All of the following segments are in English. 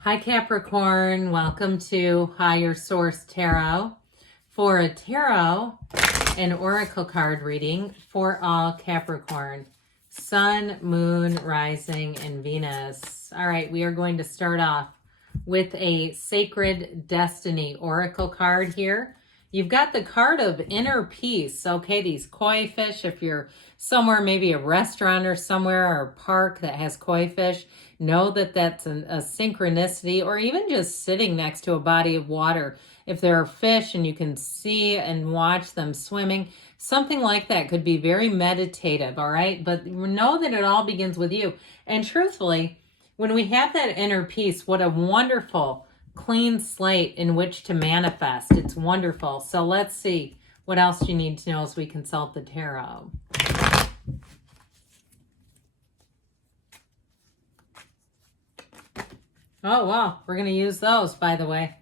Hi Capricorn, welcome to Higher Source Tarot for a tarot and oracle card reading for all Capricorn, Sun, Moon, Rising, and Venus. All right, we are going to start off with a Sacred Destiny oracle card here. You've got the card of inner peace. Okay, these koi fish, if you're somewhere, maybe a restaurant or somewhere or a park that has koi fish, know that that's a synchronicity, or even just sitting next to a body of water. If there are fish and you can see and watch them swimming, something like that could be very meditative, all right? But know that it all begins with you. And truthfully, when we have that inner peace, what a wonderful clean slate in which to manifest. It's wonderful. So let's see what else you need to know as we consult the tarot. Oh, wow. We're going to use those, by the way.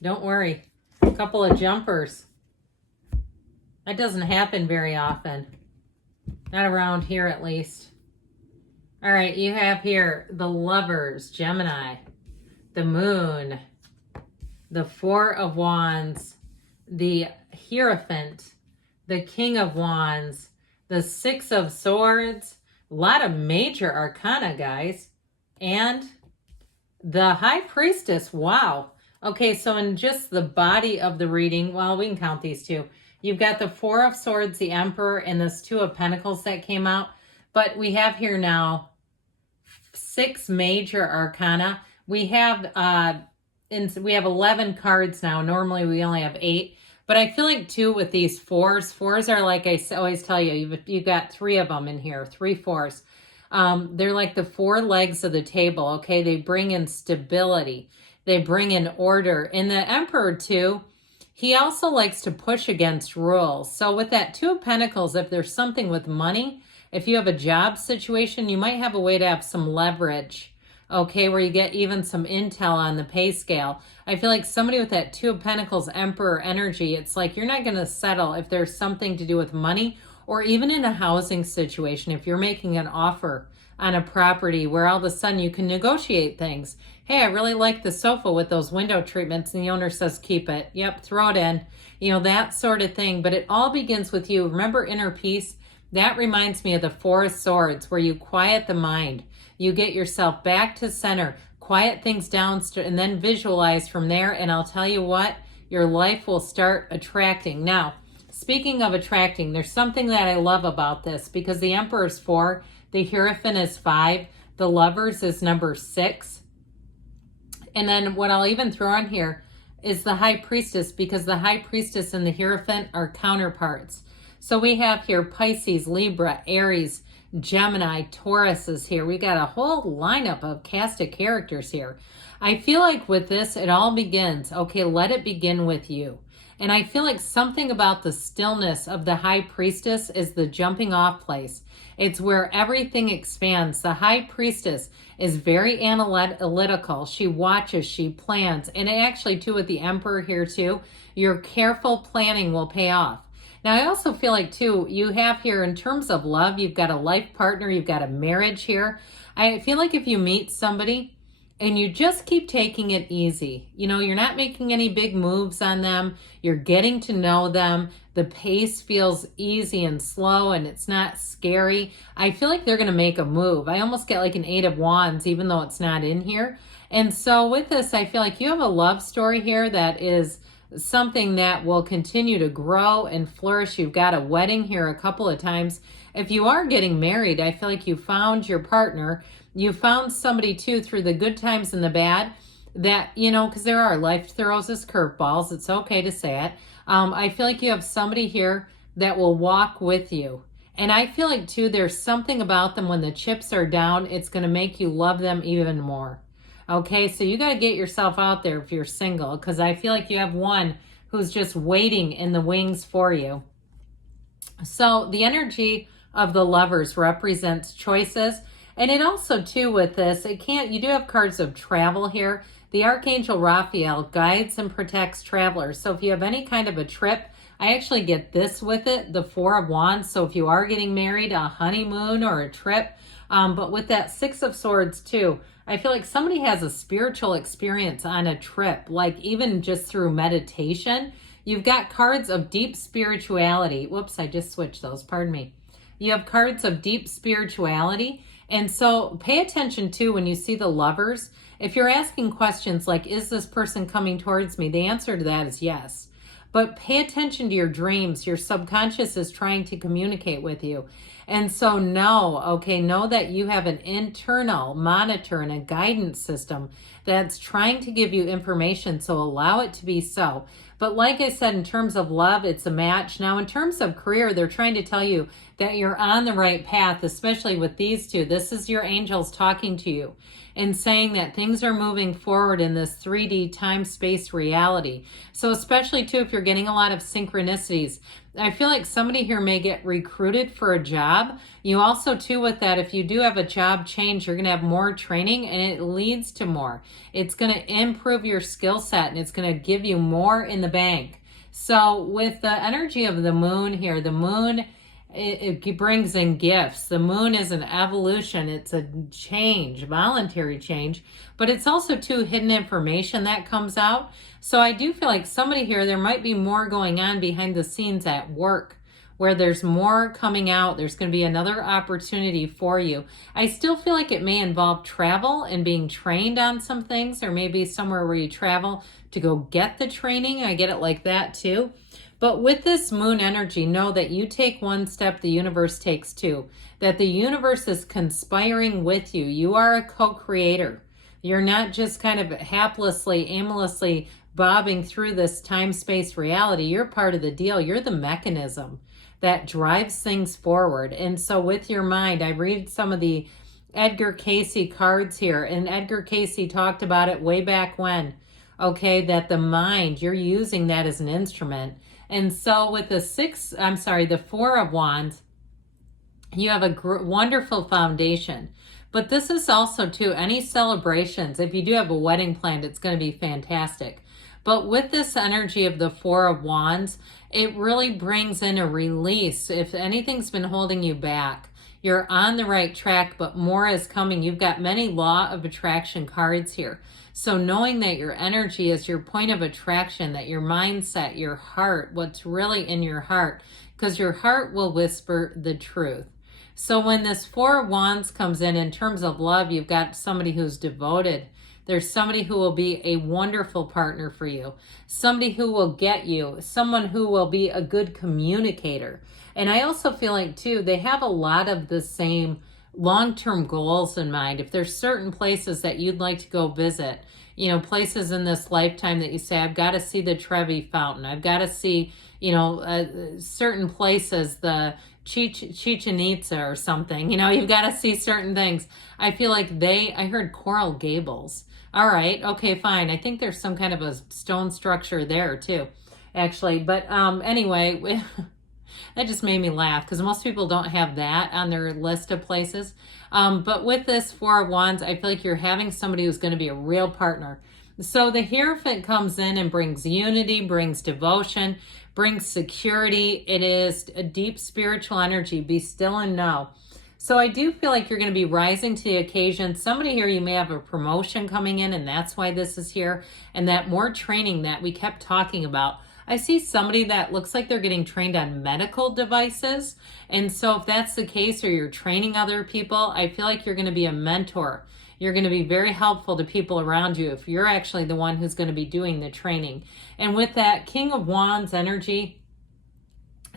Don't worry. A couple of jumpers. That doesn't happen very often. Not around here, at least. All right, you have here the Lovers, Gemini, the Moon, the Four of Wands, the Hierophant, the King of Wands, the Six of Swords, a lot of major arcana, guys, and the High Priestess. Wow. Okay, so in just the body of the reading, well, we can count these two. You've got the Four of Swords, the Emperor, and this Two of Pentacles that came out. But we have here now 6 major arcana. We have 11 cards now. Normally we only have 8. But I feel like too with these fours are like I always tell you, you've got 3 of them in here, 3 fours. They're like the 4 legs of the table, okay? They bring in stability. They bring in order. And the Emperor, too, he also likes to push against rules. So with that Two of Pentacles, if there's something with money, if you have a job situation, you might have a way to have some leverage, okay, where you get even some intel on the pay scale. I feel like somebody with that Two of Pentacles Emperor energy, it's like you're not going to settle if there's something to do with money, or even in a housing situation, if you're making an offer on a property where all of a sudden you can negotiate things. Hey, I really like the sofa with those window treatments, and the owner says, keep it. Yep, throw it in. You know, that sort of thing. But it all begins with you. Remember inner peace? That reminds me of the Four of Swords, where you quiet the mind. You get yourself back to center, quiet things down, and then visualize from there. And I'll tell you what, your life will start attracting. Now, speaking of attracting, there's something that I love about this, because the Emperor's 4, the Hierophant is 5, the Lovers is number 6. And then what I'll even throw on here is the High Priestess, because the High Priestess and the Hierophant are counterparts. So we have here Pisces, Libra, Aries, Gemini, Taurus is here. We got a whole lineup of cast of characters here. I feel like with this, it all begins. Okay, let it begin with you. And I feel like something about the stillness of the High Priestess is the jumping off place. It's where everything expands. The High Priestess is very analytical. She watches, she plans. And actually, too, with the Emperor here, too, your careful planning will pay off. Now, I also feel like, too, you have here, in terms of love, you've got a life partner, you've got a marriage here. I feel like if you meet somebody and you just keep taking it easy, you know, you're not making any big moves on them, you're getting to know them, the pace feels easy and slow and it's not scary, I feel like they're going to make a move. I almost get like an 8 of Wands, even though it's not in here. And so with this, I feel like you have a love story here that is something that will continue to grow and flourish. You've got a wedding here a couple of times. If you are getting married, I feel like you found your partner. You found somebody too through the good times and the bad that, you know, because there are, life throws us curveballs. It's okay to say it. I feel like you have somebody here that will walk with you. And I feel like too, there's something about them when the chips are down, it's going to make you love them even more. Okay, so you got to get yourself out there if you're single, because I feel like you have one who's just waiting in the wings for you. So the energy of the Lovers represents choices. And it also, too, with this, you do have cards of travel here. The Archangel Raphael guides and protects travelers. So if you have any kind of a trip, I actually get this with it, the Four of Wands. So if you are getting married, a honeymoon or a trip, but with that Six of Swords, too, I feel like somebody has a spiritual experience on a trip, like even just through meditation. You've got cards of deep spirituality. Whoops, I just switched those. Pardon me. You have cards of deep spirituality. And so pay attention too when you see the Lovers. If you're asking questions like, is this person coming towards me? The answer to that is yes. But pay attention to your dreams. Your subconscious is trying to communicate with you. And so know that you have an internal monitor and a guidance system that's trying to give you information. So allow it to be so. But like I said, in terms of love, it's a match. Now, in terms of career, they're trying to tell you that you're on the right path, especially with these two. This is your angels talking to you and saying that things are moving forward in this 3D time-space reality. So especially too, if you're getting a lot of synchronicities, I feel like somebody here may get recruited for a job. You also too, with that, if you do have a job change, you're going to have more training and it leads to more. It's going to improve your skill set and it's going to give you more in the bank. So with the energy of the moon here, the moon, it brings in gifts. The moon is an evolution. It's a change, voluntary change, but it's also too hidden information that comes out. So I do feel like somebody here, there might be more going on behind the scenes at work where there's more coming out. There's going to be another opportunity for you. I still feel like it may involve travel and being trained on some things, or maybe somewhere where you travel to go get the training. I get it like that too. But with this moon energy, know that you take one step, the universe takes two. That the universe is conspiring with you. You are a co-creator. You're not just kind of haplessly, aimlessly bobbing through this time-space reality. You're part of the deal. You're the mechanism that drives things forward. And so with your mind, I read some of the Edgar Cayce cards here, and Edgar Cayce talked about it way back when, that the mind, you're using that as an instrument. And so with the Four of Wands, you have a wonderful foundation. But this is also too, any celebrations, if you do have a wedding planned, it's going to be fantastic. But with this energy of the Four of Wands, it really brings in a release. If anything's been holding you back, you're on the right track, but more is coming. You've got many law of attraction cards here. So knowing that your energy is your point of attraction, that your mindset, your heart, what's really in your heart, because your heart will whisper the truth. So when this Four of Wands comes in terms of love, you've got somebody who's devoted. There's somebody who will be a wonderful partner for you. Somebody who will get you. Someone who will be a good communicator. And I also feel like too, they have a lot of the same long-term goals in mind. If there's certain places that you'd like to go visit, places in this lifetime that you say, I've got to see the Trevi Fountain. I've got to see, certain places, the Chichen Itza or something, you've got to see certain things. I feel like I heard Coral Gables. All right. Okay, fine. I think there's some kind of a stone structure there too, actually. But anyway, that just made me laugh because most people don't have that on their list of places. But with this Four of Wands, I feel like you're having somebody who's going to be a real partner. So the Hierophant comes in and brings unity, brings devotion, brings security. It is a deep spiritual energy. Be still and know. So I do feel like you're going to be rising to the occasion. Somebody here, you may have a promotion coming in, and that's why this is here. And that more training that we kept talking about. I see somebody that looks like they're getting trained on medical devices. And so if that's the case, or you're training other people, I feel like you're going to be a mentor. You're going to be very helpful to people around you if you're actually the one who's going to be doing the training. And with that King of Wands energy,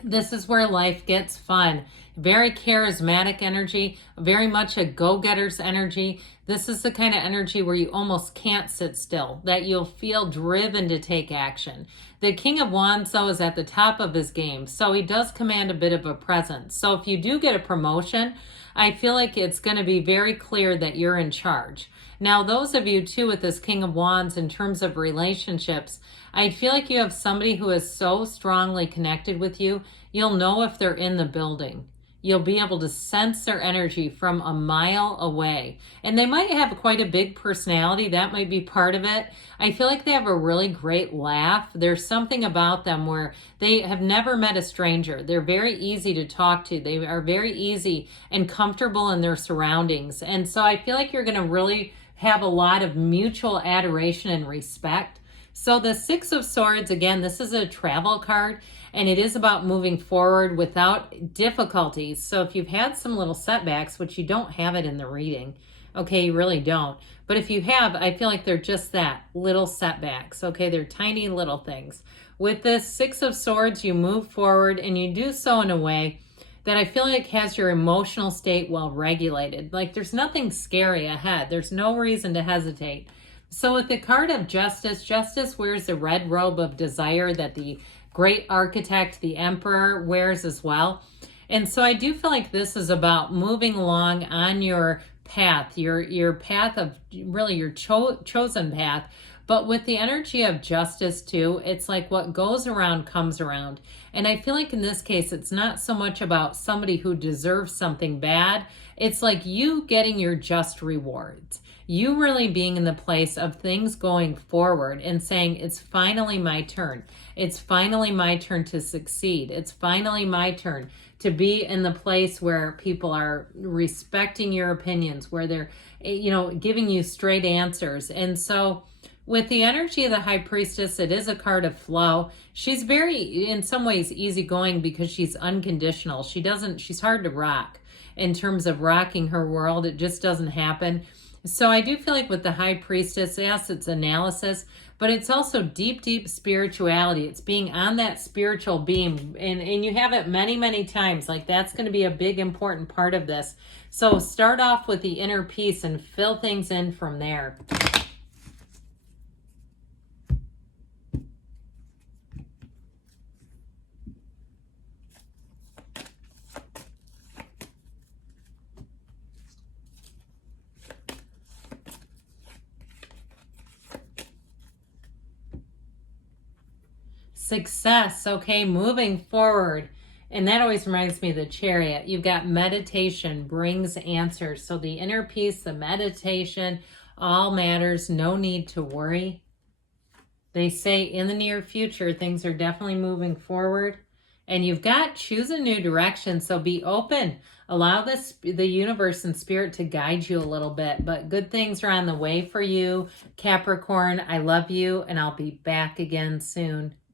this is where life gets fun. Very charismatic energy, very much a go-getter's energy. This is the kind of energy where you almost can't sit still, that you'll feel driven to take action. The King of Wands, though, is at the top of his game, so he does command a bit of a presence. So if you do get a promotion, I feel like it's going to be very clear that you're in charge. Now, those of you, too, with this King of Wands in terms of relationships, I feel like you have somebody who is so strongly connected with you, you'll know if they're in the building. You'll be able to sense their energy from a mile away. And they might have quite a big personality. That might be part of it. I feel like they have a really great laugh. There's something about them where they have never met a stranger. They're very easy to talk to. They are very easy and comfortable in their surroundings. And so I feel like you're going to really have a lot of mutual adoration and respect. So the Six of Swords, again, this is a travel card, and it is about moving forward without difficulties. So if you've had some little setbacks, which you don't have it in the reading, okay, you really don't. But if you have, I feel like they're just that, little setbacks, okay? They're tiny little things. With this Six of Swords, you move forward, and you do so in a way that I feel like has your emotional state well regulated. Like there's nothing scary ahead. There's no reason to hesitate. So with the card of Justice, Justice wears the red robe of desire that the great architect, the Emperor, wears as well. And so I do feel like this is about moving along on your path, your path of really your chosen path. But with the energy of justice too, it's like what goes around comes around. And I feel like in this case, it's not so much about somebody who deserves something bad. It's like you getting your just rewards. You really being in the place of things going forward and saying, it's finally my turn. It's finally my turn to succeed. It's finally my turn to be in the place where people are respecting your opinions, where they're, giving you straight answers. And so with the energy of the High Priestess, it is a card of flow. She's very, in some ways, easygoing because she's unconditional. She's hard to rock in terms of rocking her world. It just doesn't happen. So I do feel like with the High Priestess, yes, it's analysis, but it's also deep, deep spirituality. It's being on that spiritual beam, and you have it many, many times. Like that's going to be a big, important part of this. So start off with the inner peace and fill things in from there. Success, okay, moving forward. And that always reminds me of the Chariot. You've got meditation brings answers. So the inner peace, the meditation, all matters. No need to worry. They say in the near future, things are definitely moving forward. And you've got choose a new direction. So be open. Allow the universe and spirit to guide you a little bit. But good things are on the way for you, Capricorn. I love you, and I'll be back again soon.